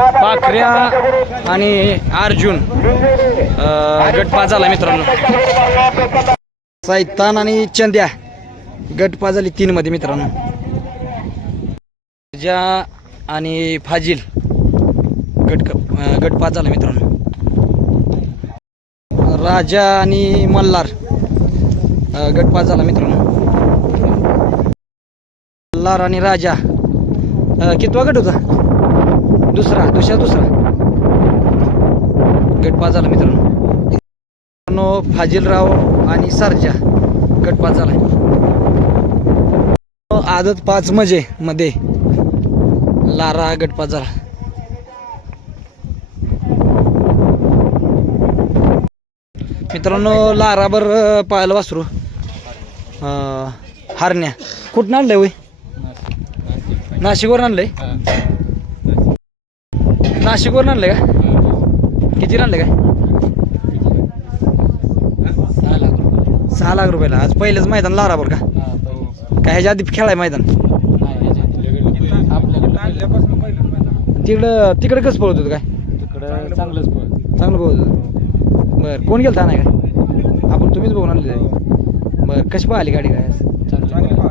पाखऱ्या आणि अर्जुन अं, झाला मित्रांनो. सैतान आणि चंद्या गटपास झाली तीन मध्ये मित्रांनो. ज्या आणि फाजिल गट क- झाला मित्रांनो. राजा आणि मल्हार गटपास झाला मित्रांनो. मल्हार आणि राजा कितवा गट होता? दुसरा दुसरा दुसरा. गट पाच झाला मित्रांनो. फाजिलराव आणि सरजा गट पाच झाला. आदत पाच मजे मध्ये लारा गट पाच झाला. मित्रांनो लाराबर पाहायला वासरू हरण्या. कुठं आणलंय वय? नाशिकवरून आणलंय? नाशिकवरून आणलंय का? किती आणलंय काय? सहा लाख रुपयाला. आज पहिलेच मैदान लाराबर का? हा. काय ह्याच्या आधी खेळाय मैदान? तिकडं तिकडं कसं पळत होतं काय? तिकडं चांगलंच पळ चांगलं पळत होतं. बरं कोण गेलं नाही का आपण तुम्हीच बघून आणले बरं कशी पाहिली गाडी काय? चांगलं